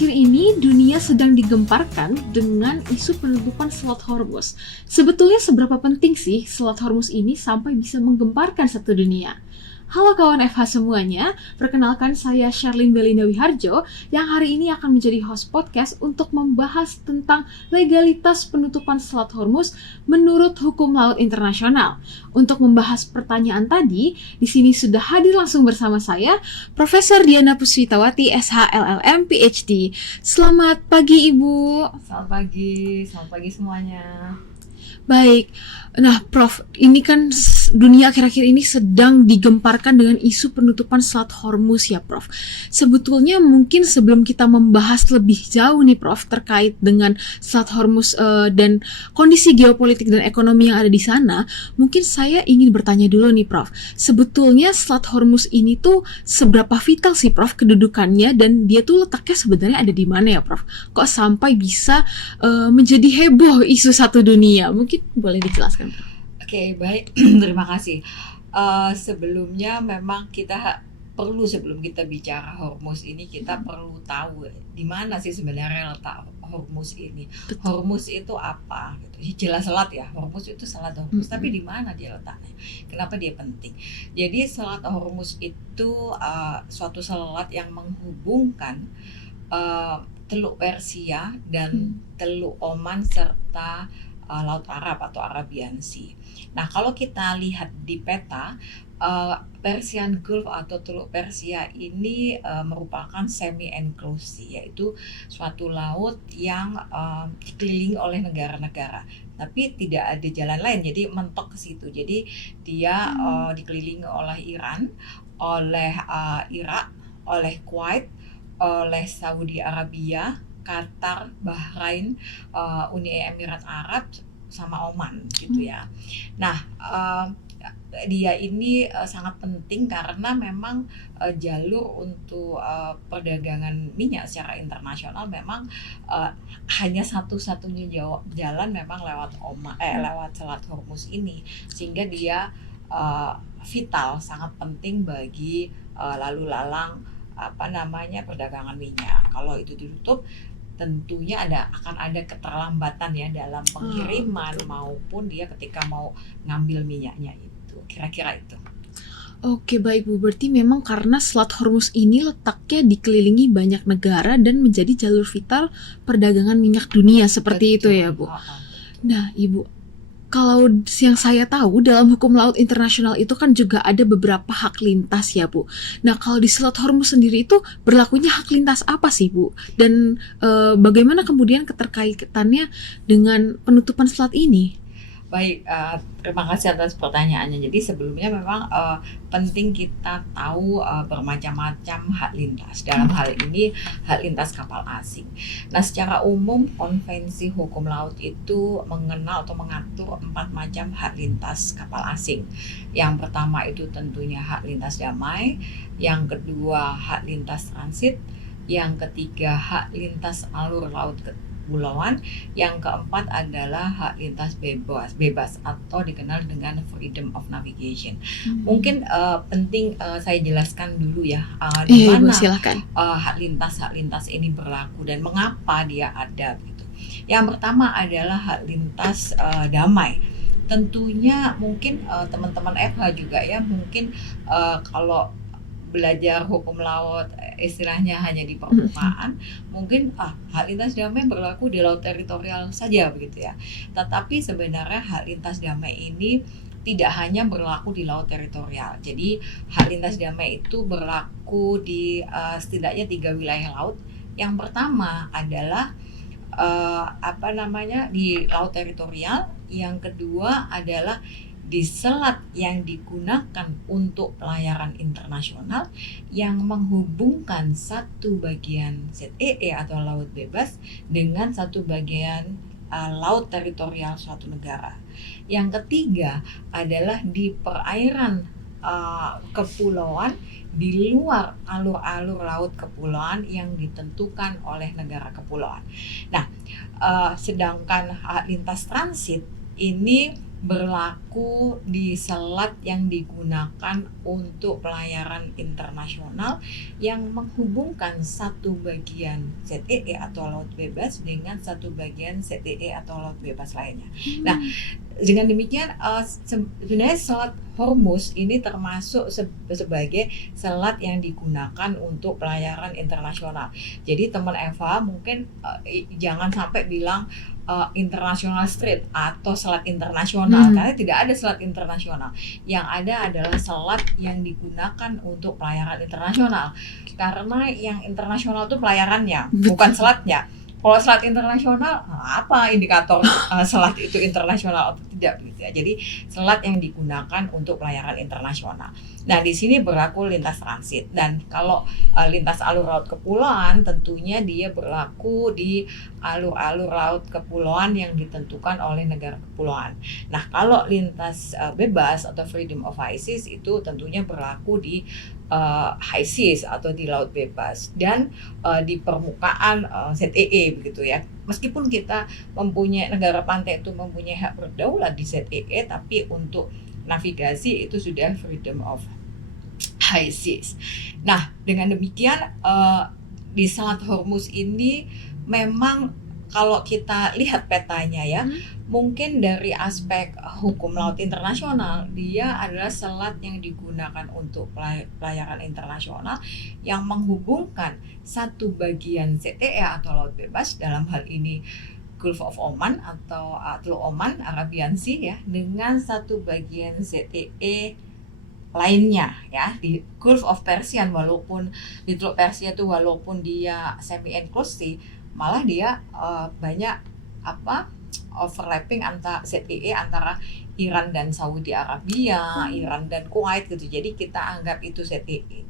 Akhir-akhir ini dunia sedang digemparkan dengan isu penutupan Selat Hormuz. Sebetulnya seberapa penting sih Selat Hormuz ini sampai bisa menggemparkan satu dunia? Halo kawan FH semuanya, perkenalkan saya Sherlyn Belinda Wiharjo yang hari ini akan menjadi host podcast untuk membahas tentang legalitas penutupan Selat Hormuz menurut hukum laut internasional. Untuk membahas pertanyaan tadi, di sini sudah hadir langsung bersama saya Profesor Diana Puswitawati SHLLM PhD. Selamat pagi Ibu. Selamat pagi semuanya. Baik, nah Prof, ini kan dunia akhir-akhir ini sedang digemparkan dengan isu penutupan Selat Hormuz ya Prof. Sebetulnya mungkin sebelum kita membahas lebih jauh nih Prof terkait dengan Selat Hormuz dan kondisi geopolitik dan ekonomi yang ada di sana, mungkin saya ingin bertanya dulu nih Prof. Sebetulnya Selat Hormuz ini tuh seberapa vital sih Prof kedudukannya, dan dia tuh letaknya sebenarnya ada di mana ya Prof? Kok sampai bisa menjadi heboh isu satu dunia? Mungkin boleh dijelaskan Prof? Oke, baik. Terima kasih. Sebelumnya memang kita perlu, sebelum kita bicara Hormuz ini, kita perlu tahu di mana sih sebenarnya letak Hormuz ini. Betul. Hormuz itu apa? Gitu. Jelas selat ya. Hormuz itu selat Hormuz. Tapi di mana dia letaknya? Kenapa dia penting? Jadi selat Hormuz itu suatu selat yang menghubungkan Teluk Persia dan Teluk Oman serta Laut Arab atau Arabian Sea. Nah, kalau kita lihat di peta, Persian Gulf atau Teluk Persia ini merupakan semi-enclosed, yaitu suatu laut yang dikelilingi oleh negara-negara, tapi tidak ada jalan lain, jadi mentok ke situ. Jadi dia dikelilingi oleh Iran, oleh Irak, oleh Kuwait, oleh Saudi Arabia, Qatar, Bahrain, Uni Emirat Arab, sama Oman gitu ya. Nah, dia ini sangat penting karena memang jalur untuk perdagangan minyak secara internasional memang hanya satu-satunya jalan memang lewat lewat Selat Hormuz ini, sehingga dia vital, sangat penting bagi lalu lalang perdagangan minyak. Kalau itu ditutup, tentunya akan ada keterlambatan ya dalam pengiriman maupun dia ketika mau ngambil minyaknya itu. Kira-kira itu. Oke baik Bu, berarti memang karena Selat Hormuz ini letaknya dikelilingi banyak negara dan menjadi jalur vital perdagangan minyak dunia seperti Betul. itu ya Bu. Nah Ibu, kalau yang saya tahu dalam hukum laut internasional itu kan juga ada beberapa hak lintas ya Bu. Nah kalau di Selat Hormuz sendiri itu berlakunya hak lintas apa sih Bu? Dan bagaimana kemudian keterkaitannya dengan penutupan selat ini? Baik, terima kasih atas pertanyaannya. Jadi sebelumnya memang penting kita tahu bermacam-macam hak lintas. Dalam hal ini hak lintas kapal asing. Nah, secara umum konvensi hukum laut itu mengenal atau mengatur 4 macam hak lintas kapal asing. Yang pertama itu tentunya hak lintas damai, yang kedua hak lintas transit, yang ketiga hak lintas alur laut kepulauan, yang keempat adalah hak lintas bebas atau dikenal dengan freedom of navigation. Mungkin penting saya jelaskan dulu ya di mana hak lintas ini berlaku dan mengapa dia ada gitu. Yang pertama adalah hak lintas damai. Tentunya mungkin teman-teman FH juga ya, mungkin kalau belajar hukum laut istilahnya hanya di permukaan, mungkin hak lintas damai berlaku di laut teritorial saja begitu ya. Tetapi sebenarnya hak lintas damai ini tidak hanya berlaku di laut teritorial. Jadi hak lintas damai itu berlaku di setidaknya 3 wilayah laut. Yang pertama adalah di laut teritorial, yang kedua adalah di selat yang digunakan untuk pelayaran internasional yang menghubungkan satu bagian ZEE atau laut bebas dengan satu bagian laut teritorial suatu negara. Yang ketiga adalah di perairan kepulauan di luar alur-alur laut kepulauan yang ditentukan oleh negara kepulauan. Nah, sedangkan hak lintas transit ini berlaku berlaku di selat yang digunakan untuk pelayaran internasional yang menghubungkan satu bagian ZEE atau laut bebas dengan satu bagian ZEE atau laut bebas lainnya. Nah, dengan demikian sebenarnya Selat Hormuz ini termasuk sebagai selat yang digunakan untuk pelayaran internasional. Jadi teman Eva mungkin jangan sampai bilang international strait atau selat internasional, karena tidak ada selat internasional. Yang ada adalah selat yang digunakan untuk pelayaran internasional. Karena yang internasional itu pelayarannya, bukan selatnya. Kalau selat internasional, apa indikator selat itu internasional atau tidak begitu ya. Jadi selat yang digunakan untuk pelayaran internasional. Nah, di sini berlaku lintas transit, dan kalau lintas alur laut kepulauan tentunya dia berlaku di alur-alur laut kepulauan yang ditentukan oleh negara kepulauan. Nah, kalau lintas bebas atau freedom of high seas itu tentunya berlaku di high seas atau di laut bebas dan di permukaan ZEE begitu ya. Meskipun kita mempunyai negara pantai itu mempunyai hak berdaulat di ZEE, tapi untuk navigasi itu sudah freedom of high seas. Nah, dengan demikian di Selat Hormuz ini memang kalau kita lihat petanya ya, mungkin dari aspek hukum laut internasional, dia adalah selat yang digunakan untuk pelayaran internasional yang menghubungkan satu bagian ZEE atau laut bebas, dalam hal ini Gulf of Oman atau Teluk Oman, Arabian Sea ya, dengan satu bagian ZEE lainnya ya, di Gulf of Persia. Walaupun di Teluk Persia itu walaupun dia semi enclosed sea, malah dia banyak overlapping antara ZEE antara Iran dan Saudi Arabia, Iran dan Kuwait gitu. Jadi kita anggap itu ZEE.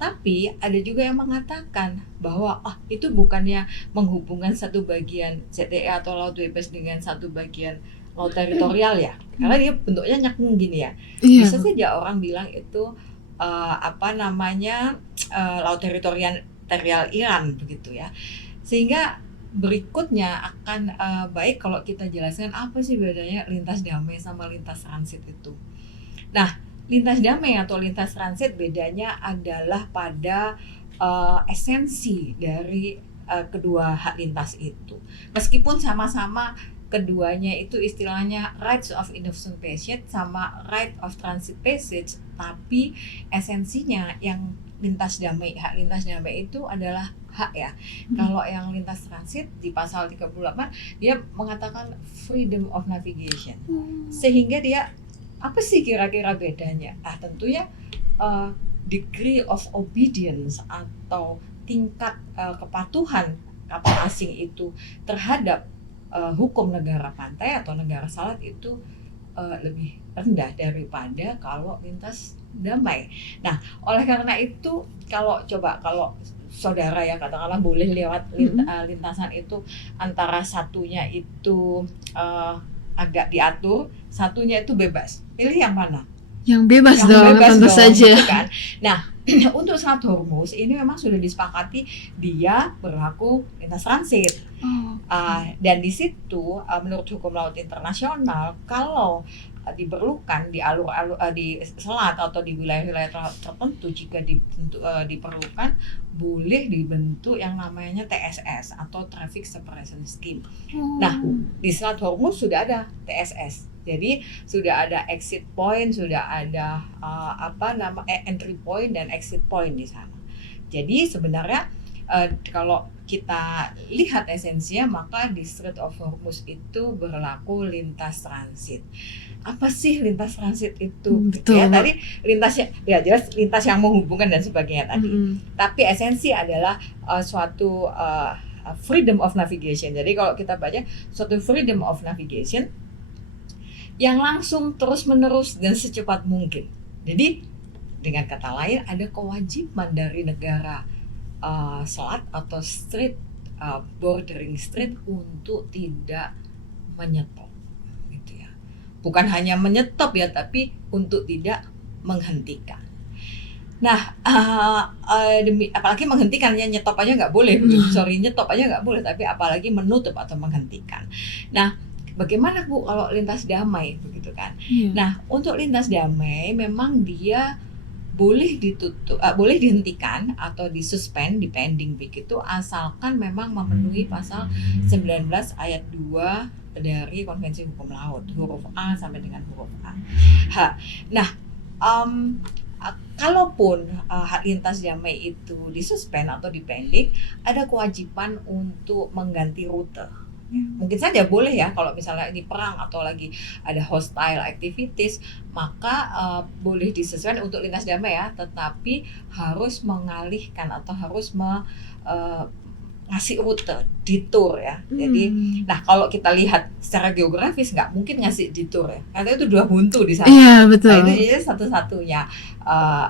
Tapi ada juga yang mengatakan bahwa itu bukannya menghubungkan satu bagian ZEE atau laut bebas dengan satu bagian laut teritorial ya, karena dia bentuknya nyakung gini ya. Bisa saja orang bilang itu laut teritorial Iran begitu ya. Sehingga berikutnya akan baik kalau kita jelaskan apa sih bedanya lintas damai sama lintas transit itu. Nah, lintas damai atau lintas transit bedanya adalah pada esensi dari kedua hak lintas itu. Meskipun sama-sama keduanya itu istilahnya rights of innocent passage sama right of transit passage, tapi esensinya yang lintas damai, hak lintas damai itu adalah hak ya. Kalau yang lintas transit di pasal 38 dia mengatakan freedom of navigation. Sehingga dia apa sih kira-kira bedanya? Tentunya degree of obedience atau tingkat kepatuhan kapal asing itu terhadap hukum negara pantai atau negara selat itu lebih rendah daripada kalau lintas damai. Nah, oleh karena itu kalau saudara ya katakanlah boleh lewat lintasan itu, antara satunya itu agak diatur, satunya itu bebas. Pilih yang mana? Yang bebas dong, tentu saja. Gitu kan? Nah, untuk Selat Hormuz ini memang sudah disepakati dia berlaku lintas transit. Dan di situ menurut hukum laut internasional, kalau diperlukan di alur-alur di selat atau di wilayah-wilayah tertentu, jika diperlukan boleh dibentuk yang namanya TSS atau Traffic Separation Scheme. Nah, di Selat Hormuz sudah ada TSS. Jadi sudah ada exit point, sudah ada entry point dan exit point di sana. Jadi sebenarnya kalau kita lihat esensinya, maka di Strait of Hormuz itu berlaku lintas transit. Apa sih lintas transit itu? Betul. Ya, tadi lintasnya ya jelas lintas yang menghubungkan dan sebagainya tadi. Tapi esensi adalah suatu freedom of navigation. Jadi kalau kita baca suatu freedom of navigation yang langsung terus-menerus dan secepat mungkin. Jadi dengan kata lain ada kewajiban dari negara selat atau strait, bordering strait untuk tidak menyetop, gitu ya. Bukan hanya menyetop ya, tapi untuk tidak menghentikan. Nah, apalagi menghentikan, ya nyetop aja nggak boleh, nyetop aja nggak boleh, tapi apalagi menutup atau menghentikan. Nah, bagaimana Bu kalau lintas damai begitu kan? Iya. Nah, untuk lintas damai memang dia boleh boleh dihentikan atau disuspend depending begitu asalkan memang memenuhi pasal 19 ayat 2 dari Konvensi Hukum Laut huruf A sampai dengan huruf A. Nah, kalaupun hak lintas damai itu disuspend atau dipending, ada kewajiban untuk mengganti rute. Mungkin saja boleh ya kalau misalnya ini perang atau lagi ada hostile activities, maka boleh disuspend untuk lintas damai ya, tetapi harus mengalihkan atau harus ngasih rute, detour ya. Jadi, nah kalau kita lihat secara geografis nggak mungkin ngasih detour ya, karena itu dua buntu di sana. Iya, Nah, betul. itu jadi satu-satunya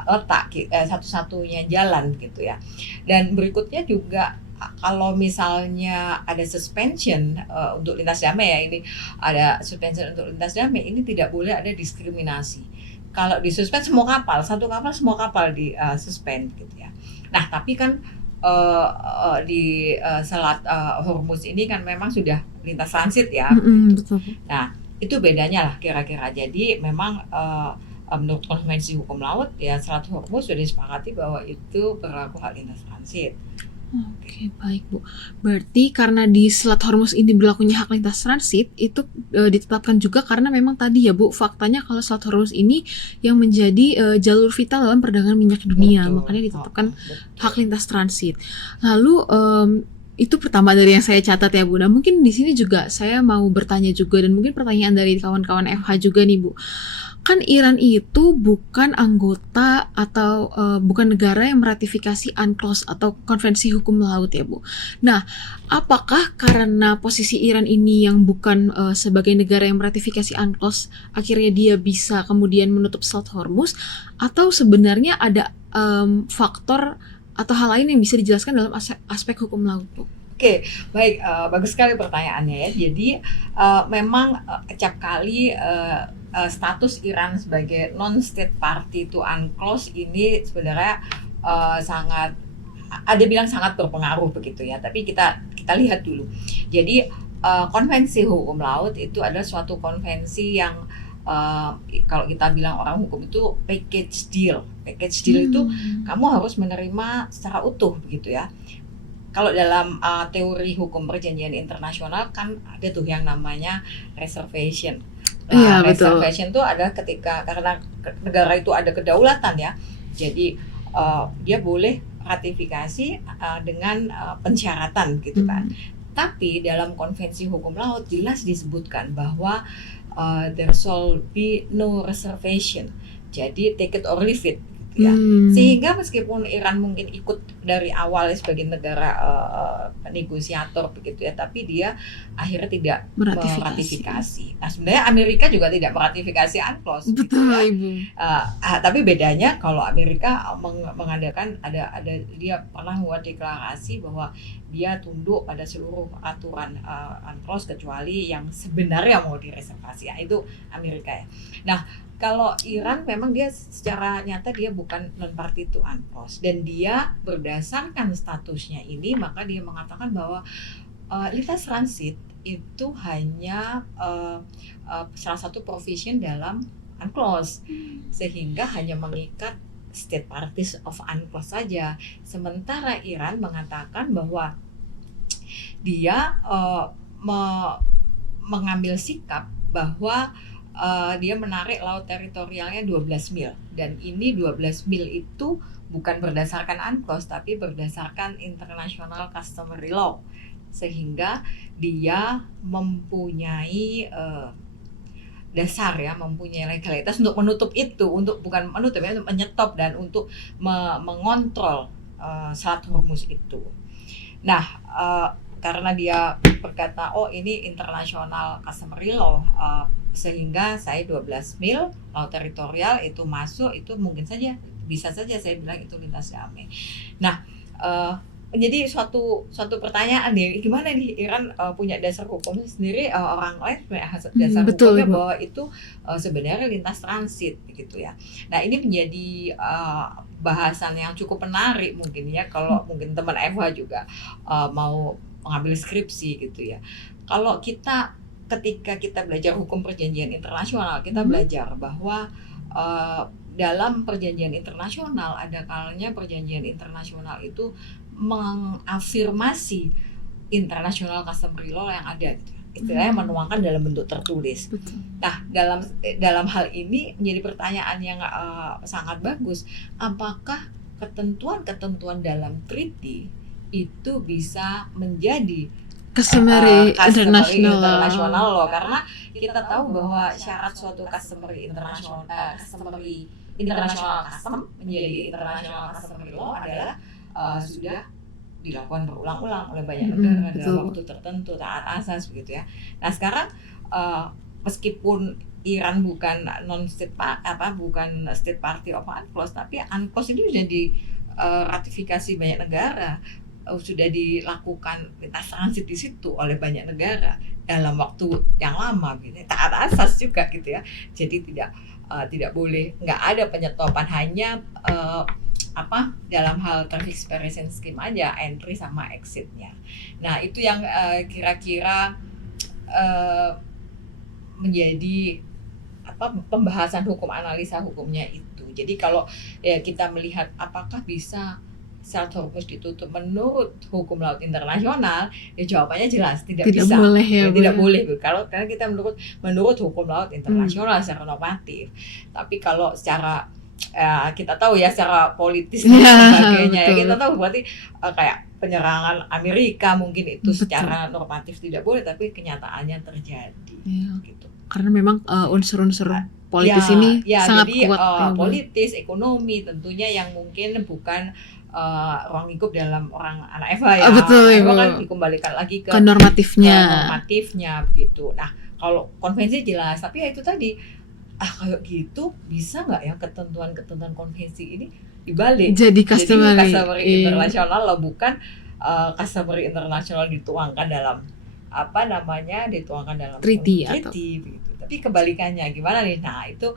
letak, satu-satunya jalan gitu ya. Dan berikutnya juga kalau misalnya ada suspension untuk lintas damai ya, ini ada suspension untuk lintas damai, ini tidak boleh ada diskriminasi. Kalau disuspend semua kapal, satu kapal semua kapal di suspend gitu ya. Nah, tapi kan di Selat Hormuz ini kan memang sudah lintas transit ya. Betul. Nah, itu bedanya lah kira-kira. Jadi memang menurut Konvensi Hukum Laut ya Selat Hormuz sudah disepakati bahwa itu berlaku hak lintas transit. Oke, baik Bu. Berarti karena di Selat Hormuz ini berlakunya hak lintas transit itu ditetapkan juga karena memang tadi ya Bu, faktanya kalau Selat Hormuz ini yang menjadi jalur vital dalam perdagangan minyak dunia, Betul. makanya ditetapkan Betul. hak lintas transit. Lalu itu pertama dari yang saya catat ya Bu. Nah, mungkin di sini juga saya mau bertanya juga dan mungkin pertanyaan dari kawan-kawan FH juga nih Bu. Kan Iran itu bukan anggota atau bukan negara yang meratifikasi UNCLOS atau Konvensi Hukum Laut ya Bu. Nah, apakah karena posisi Iran ini yang bukan sebagai negara yang meratifikasi UNCLOS, akhirnya dia bisa kemudian menutup Selat Hormuz, atau sebenarnya ada faktor atau hal lain yang bisa dijelaskan dalam aspek hukum laut Bu? Oke, baik, bagus sekali pertanyaannya ya. Jadi memang acap kali status Iran sebagai non-state party to UNCLOS ini sebenarnya sangat, ada bilang sangat berpengaruh begitu ya. Tapi kita lihat dulu. Jadi Konvensi Hukum Laut itu adalah suatu konvensi yang kalau kita bilang orang hukum itu package deal. Package deal itu kamu harus menerima secara utuh begitu ya. Kalau dalam teori hukum perjanjian internasional kan ada tuh yang namanya reservation. Iya, betul. Reservation itu ada ketika karena negara itu ada kedaulatan ya. Jadi dia boleh ratifikasi dengan pensyaratan gitu kan. Tapi dalam Konvensi Hukum Laut jelas disebutkan bahwa there shall be no reservation. Jadi take it or leave it. Ya. Sehingga meskipun Iran mungkin ikut dari awal sebagai negara negosiator begitu ya, tapi dia akhirnya tidak meratifikasi. Nah, sebenarnya Amerika juga tidak meratifikasi UNCLOS. Betul, gitu ya. Ibu. Tapi bedanya kalau Amerika mengadakan ada dia pernah membuat deklarasi bahwa dia tunduk pada seluruh aturan UNCLOS kecuali yang sebenarnya mau direservasi. Ya, itu Amerika ya. Nah, kalau Iran memang dia secara nyata dia bukan non-party to UNCLOS dan dia berdasarkan statusnya ini maka dia mengatakan bahwa lintas transit itu hanya salah satu provision dalam UNCLOS sehingga hanya mengikat state parties of UNCLOS saja. Sementara Iran mengatakan bahwa dia mengambil sikap bahwa dia menarik laut teritorialnya 12 mil dan ini 12 mil itu bukan berdasarkan UNCLOS tapi berdasarkan International Customary Law sehingga dia mempunyai dasar ya, mempunyai legalitas untuk menutup itu, untuk bukan menutup ya, untuk menyetop dan untuk mengontrol Selat Hormuz itu. Nah, karena dia berkata oh ini International Customary Law sehingga saya 12 mil laut teritorial itu masuk, itu mungkin saja bisa saja saya bilang itu lintas damai. Nah, menjadi suatu pertanyaan deh, gimana nih Iran punya dasar hukum sendiri, orang lain punya dasar hukumnya bahwa itu sebenarnya lintas transit gitu ya. Nah, ini menjadi bahasan yang cukup menarik mungkin ya kalau mungkin teman Eva juga mau mengambil skripsi gitu ya. Kalau kita ketika kita belajar hukum perjanjian internasional, kita Mhm. belajar bahwa dalam perjanjian internasional ada kalanya perjanjian internasional itu mengafirmasi international customary law yang ada gitu. Istilahnya menuangkan dalam bentuk tertulis. Betul. Nah, dalam hal ini menjadi pertanyaan yang sangat bagus. Apakah ketentuan-ketentuan dalam treaty itu bisa menjadi Customary international law? Karena kita tahu bahwa syarat suatu customary international custom menjadi international customary law adalah sudah dilakukan berulang-ulang oleh banyak negara betul. dalam waktu tertentu, taat asas begitu ya. Nah sekarang meskipun Iran bukan bukan state party of UNCLOS, tapi UNCLOS ini sudah diratifikasi banyak negara, sudah dilakukan lintas transit di situ oleh banyak negara dalam waktu yang lama, gitu. Taat asas juga gitu ya. Jadi tidak boleh, nggak ada penyetopan, hanya dalam hal traffic separation scheme aja, entry sama exitnya. Nah itu yang kira-kira menjadi pembahasan hukum, analisa hukumnya itu. Jadi kalau kita melihat apakah bisa Selat Hormuz ditutup menurut hukum laut internasional, ya jawabannya jelas tidak bisa. Boleh ya, tidak boleh. Karena kita menurut hukum laut internasional secara normatif. Tapi kalau secara kita tahu ya secara politis dan sebagainya, ya kita tahu berarti kayak penyerangan Amerika mungkin itu secara normatif tidak boleh, tapi kenyataannya terjadi. Gitu. Karena memang unsur-unsur politis ini sangat jadi, kuat. Politis, ekonomi tentunya yang mungkin bukan ruang lingkup dalam anak Eva ya. Betul, Eva kan dikembalikan lagi ke normatifnya begitu. Nah kalau konvensi jelas, tapi ya itu tadi kayak gitu bisa nggak ya ketentuan-ketentuan konvensi ini dibalik jadi customary internasional lah, bukan customary internasional dituangkan dalam treaty begitu. Tapi kebalikannya gimana nih? Nah itu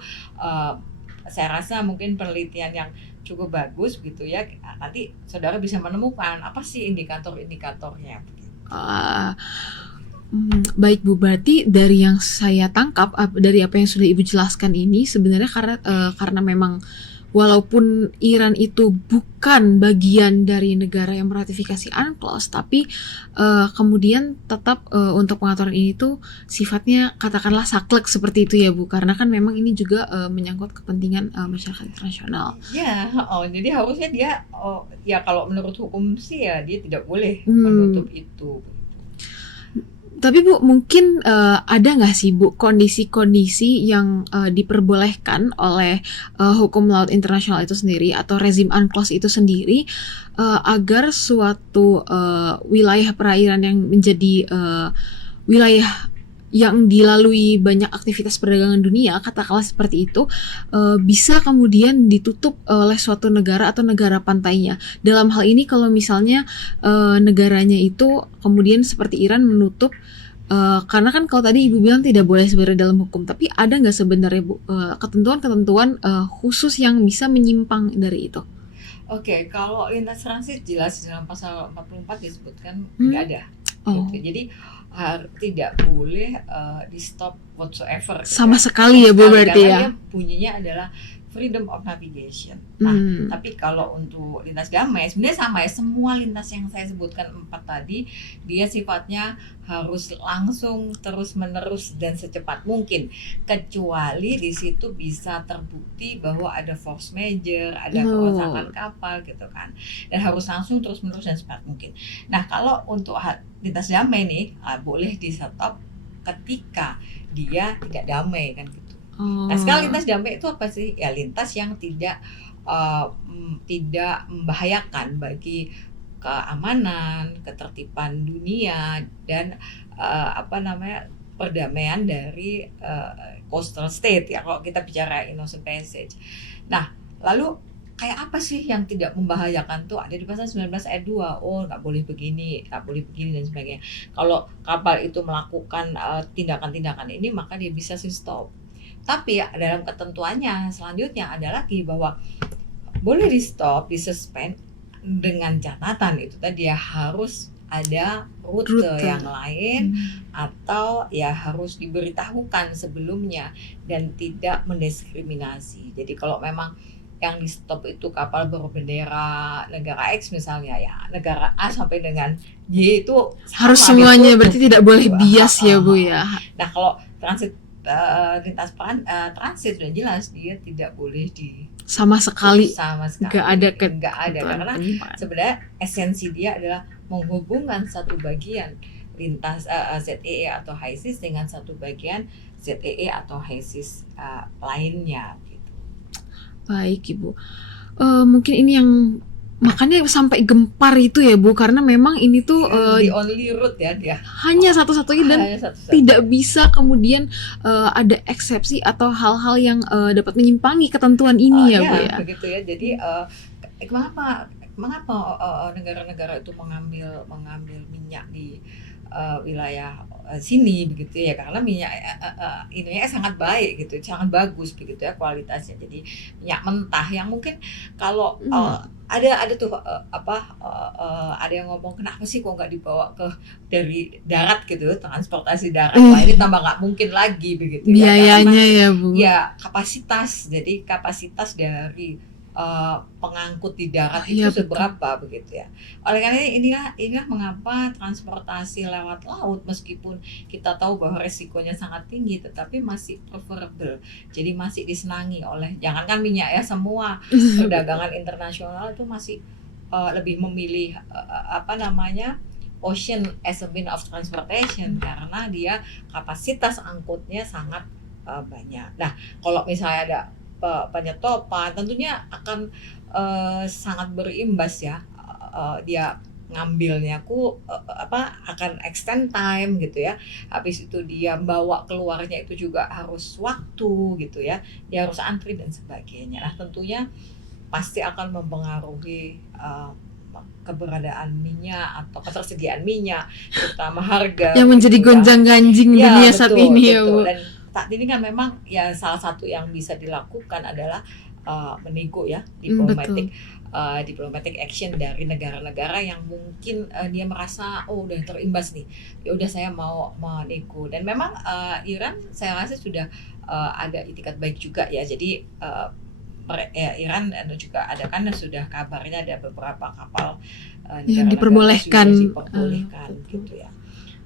saya rasa mungkin penelitian yang cukup bagus gitu ya. Nanti saudara bisa menemukan apa sih indikator-indikatornya begitu. Baik Bu, berarti dari yang saya tangkap dari apa yang sudah Ibu jelaskan ini sebenarnya karena memang walaupun Iran itu bukan bagian dari negara yang meratifikasi UNCLOS, tapi kemudian tetap untuk pengaturan ini tuh sifatnya katakanlah saklek seperti itu ya Bu, karena kan memang ini juga menyangkut kepentingan masyarakat internasional. Ya, jadi harusnya dia ya kalau menurut hukum sih ya dia tidak boleh menutup itu. Tapi Bu, mungkin ada nggak sih Bu kondisi-kondisi yang diperbolehkan oleh hukum laut internasional itu sendiri atau rezim UNCLOS itu sendiri agar suatu wilayah perairan yang menjadi wilayah yang dilalui banyak aktivitas perdagangan dunia, katakanlah seperti itu, bisa kemudian ditutup oleh suatu negara atau negara pantainya. Dalam hal ini kalau misalnya negaranya itu kemudian seperti Iran menutup, karena kan kalau tadi Ibu bilang tidak boleh sebenarnya dalam hukum, tapi ada nggak sebenarnya Bu ketentuan-ketentuan khusus yang bisa menyimpang dari itu? Oke, kalau lintas transit jelas dalam pasal 44 disebutkan nggak ada. Jadi tidak boleh di stop whatsoever. Sama sekali ya Bu, berarti ya. Bunyinya adalah freedom of navigation. Nah, tapi kalau untuk lintas damai sebenarnya sama ya, semua lintas yang saya sebutkan 4 tadi dia sifatnya harus langsung, terus-menerus dan secepat mungkin, kecuali di situ bisa terbukti bahwa ada force majeure, ada kerusakan kapal gitu kan, dan harus langsung, terus-menerus dan secepat mungkin. Nah, kalau untuk lintas damai nih boleh di stop ketika dia tidak damai kan gitu. Nah, sekarang lintas damai itu apa sih? Ya lintas yang tidak membahayakan bagi keamanan, ketertiban dunia dan perdamaian dari coastal state ya kalau kita bicara innocent passage. Nah, lalu kayak apa sih yang tidak membahayakan tuh? Ada di pasal 19 ayat 2. Nggak boleh begini dan sebagainya. Kalau kapal itu melakukan tindakan-tindakan ini maka dia bisa stop. Tapi ya, dalam ketentuannya selanjutnya ada lagi bahwa boleh di stop, di suspend dengan catatan itu tadi ya harus ada rute Rute. yang lain Hmm. atau ya harus diberitahukan sebelumnya dan tidak mendiskriminasi. Jadi kalau memang yang di stop itu kapal berbendera negara X misalnya, ya negara A sampai dengan Y itu Harus sama semuanya, ditutup berarti tidak boleh gitu. bias ya Bu ya. Nah kalau transit transit sudah jelas dia tidak boleh di Sama sekali sama sekali nggak ada nggak ada, ketentuan karena penyimpangan. sebenarnya esensi dia adalah menghubungkan satu bagian lintas ZEE atau HISIS dengan satu bagian ZEE atau HISIS lainnya gitu. Baik Ibu. Mungkin ini yang makanya sampai gempar itu ya Bu, karena memang ini tuh The only route ya dia. hanya satu-satunya dan Hanya satu-satunya. tidak bisa kemudian ada eksepsi atau hal-hal yang dapat menyimpangi ketentuan ini ya Bu ya. Begitu ya. Jadi mengapa negara-negara itu mengambil minyak di wilayah sini begitu ya, karena minyak ininya sangat baik gitu, sangat bagus begitu ya kualitasnya. Jadi minyak mentah yang mungkin kalau ada tuh ada yang ngomong kenapa sih kok nggak dibawa ke dari darat gitu, transportasi darat. Wah ini tambah nggak mungkin lagi begitu biayanya ya, karena, ya Bu. Ya kapasitas dari pengangkut di darat itu seberapa begitu ya. Oleh karena inilah mengapa transportasi lewat laut meskipun kita tahu bahwa resikonya sangat tinggi tetapi masih preferable. Jadi masih disenangi oleh jangankan minyak ya, semua perdagangan internasional itu masih lebih memilih ocean as a mean of transportation karena dia kapasitas angkutnya sangat banyak. Nah, kalau misalnya ada penyetopan tentunya akan sangat berimbas ya, dia ngambilnya akan extend time gitu ya. Habis itu dia bawa keluarnya itu juga harus waktu gitu ya, dia harus antri dan sebagainya. Nah tentunya pasti akan mempengaruhi keberadaan minyak atau ketersediaan minyak, terutama harga yang menjadi gonjang-ganjing dunia saat ini ya Bu. Dan saat ini kan memang ya salah satu yang bisa dilakukan adalah menego ya diplomatic action dari negara-negara yang mungkin dia merasa udah terimbas nih, ya udah saya mau menego. Dan memang Iran saya rasa sudah ada itikat baik juga ya. Jadi Iran juga ada kan sudah kabarnya ada beberapa kapal yang diperbolehkan gitu ya.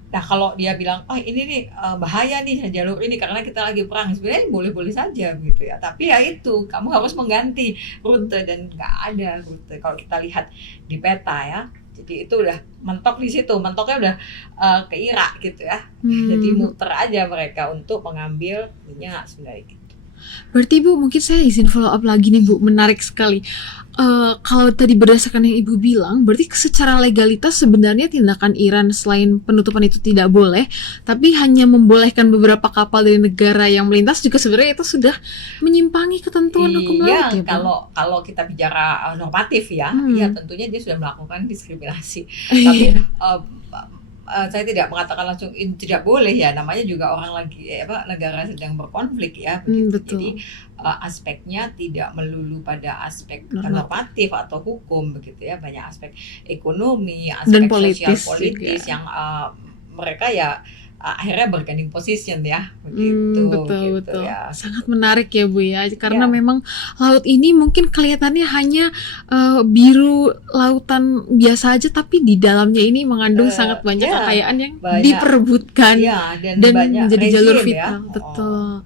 Nah kalau dia bilang ini nih bahaya nih jalur ini karena kita lagi perang, sebenarnya boleh-boleh saja gitu ya, tapi ya itu kamu harus mengganti rute dan nggak ada rute kalau kita lihat di peta ya. Jadi itu udah mentok di situ, mentoknya udah ke Irak gitu ya. Jadi muter aja mereka untuk mengambil minyak sebenarnya gitu. Berarti Bu, mungkin saya izin follow up lagi nih Bu, menarik sekali. Kalau tadi berdasarkan yang Ibu bilang, berarti secara legalitas sebenarnya tindakan Iran selain penutupan itu tidak boleh, tapi hanya membolehkan beberapa kapal dari negara yang melintas juga sebenarnya itu sudah menyimpangi ketentuan hukum laut ya Bu? Kalau kita bicara normatif ya, ya tentunya dia sudah melakukan diskriminasi. Tapi saya tidak mengatakan langsung tidak boleh ya, namanya juga orang lagi negara sedang berkonflik ya begitu. Jadi aspeknya tidak melulu pada aspek normatif atau hukum begitu ya, banyak aspek ekonomi, aspek sosial politis yang mereka ya akhirnya berganding position ya begitu. Betul. Ya. Sangat menarik ya Bu ya, karena memang laut ini mungkin kelihatannya hanya biru lautan biasa aja, tapi di dalamnya ini mengandung sangat banyak kekayaan yang diperebutkan dan menjadi jalur vital. Betul.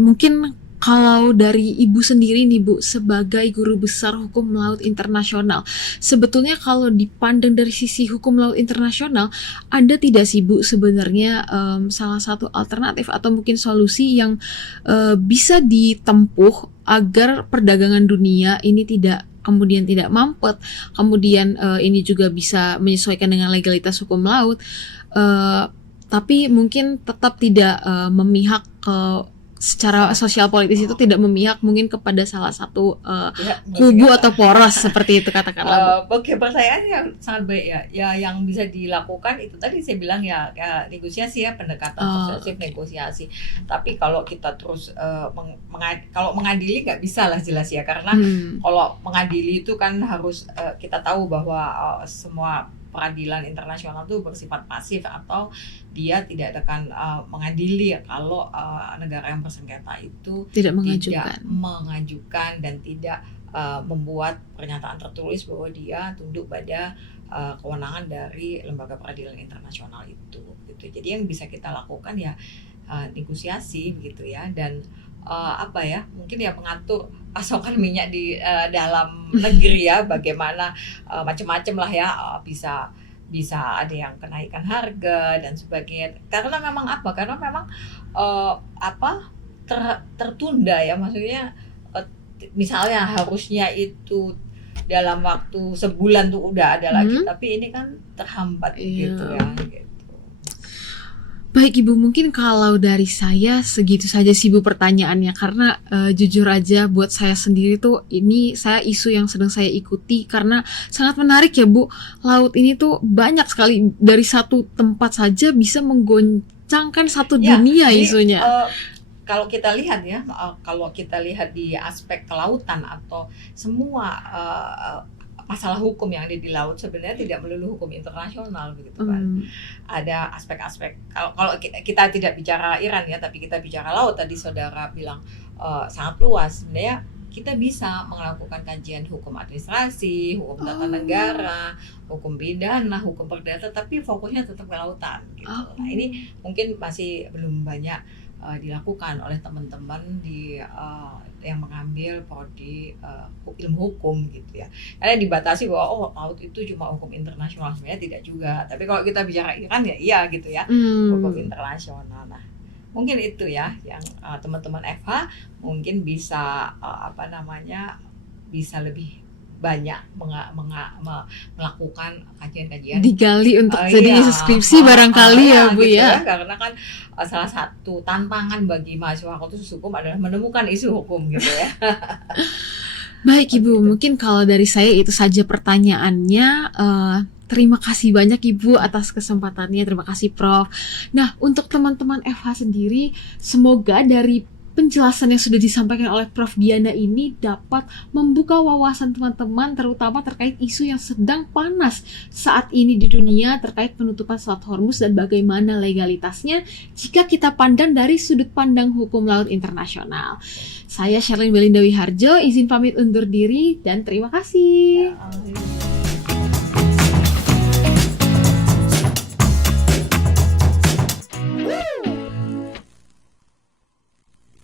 Mungkin kalau dari Ibu sendiri nih Bu, sebagai guru besar hukum laut internasional, sebetulnya kalau dipandang dari sisi hukum laut internasional, ada tidak sih Bu sebenarnya salah satu alternatif atau mungkin solusi yang bisa ditempuh agar perdagangan dunia ini kemudian tidak mampet, kemudian ini juga bisa menyesuaikan dengan legalitas hukum laut, tapi mungkin tetap tidak memihak ke secara sosial politis itu tidak memihak mungkin kepada salah satu Ya, kubu atau poros seperti itu katakanlah Bu. Oke, pertanyaan yang sangat baik ya. Ya, yang bisa dilakukan itu tadi saya bilang ya negosiasi ya, pendekatan persuasif, negosiasi. Tapi kalau kita terus kalau mengadili nggak bisa lah jelas ya, karena kalau mengadili itu kan harus kita tahu bahwa semua peradilan internasional itu bersifat pasif atau dia tidak akan mengadili ya kalau negara yang bersengketa itu tidak mengajukan dan tidak membuat pernyataan tertulis bahwa dia tunduk pada kewenangan dari lembaga peradilan internasional itu gitu. Jadi yang bisa kita lakukan ya negosiasi gitu ya, dan mungkin ya mengatur pasokan minyak di dalam negeri ya, bagaimana macam-macam lah ya, bisa ada yang kenaikan harga dan sebagainya, karena memang tertunda ya, maksudnya misalnya harusnya itu dalam waktu sebulan tuh udah ada lagi, tapi ini kan terhambat gitu ya gitu. Baik Ibu, mungkin kalau dari saya segitu saja sih Bu pertanyaannya, karena jujur aja buat saya sendiri tuh ini isu yang sedang saya ikuti karena sangat menarik ya Bu. Laut ini tuh banyak sekali, dari satu tempat saja bisa menggoncangkan satu dunia jadi, isunya. Kalau kita lihat ya, kalau kita lihat di aspek kelautan atau semua masalah hukum yang ada di laut sebenarnya tidak melulu hukum internasional begitu kan. Ada aspek-aspek, kalau kita tidak bicara Iran ya, tapi kita bicara laut, tadi saudara bilang sangat luas. Sebenarnya kita bisa melakukan kajian hukum administrasi, hukum tata negara, hukum pidana, hukum perdata, tapi fokusnya tetap ke lautan gitu. Nah, ini mungkin masih belum banyak dilakukan oleh teman-teman yang mengambil prodi ilmu hukum gitu ya, karena dibatasi bahwa laut itu cuma hukum internasional, sebenarnya tidak juga. Tapi kalau kita bicara Iran ya iya gitu ya, hukum internasional. Nah mungkin itu ya yang teman-teman FH mungkin bisa bisa lebih banyak melakukan kajian-kajian, digali untuk jadi skripsi barangkali ya Bu gitu ya. Karena kan salah satu tantangan bagi mahasiswa Fakultas Hukum adalah menemukan isu hukum gitu ya. Baik Ibu, mungkin kalau dari saya itu saja pertanyaannya. Terima kasih banyak Ibu atas kesempatannya, terima kasih Prof. Nah, untuk teman-teman FH sendiri, semoga dari penjelasan yang sudah disampaikan oleh Prof. Diana ini dapat membuka wawasan teman-teman, terutama terkait isu yang sedang panas saat ini di dunia terkait penutupan Selat Hormuz dan bagaimana legalitasnya jika kita pandang dari sudut pandang hukum laut internasional. Saya Sherlyn Belinda Wiharjo, izin pamit undur diri dan terima kasih.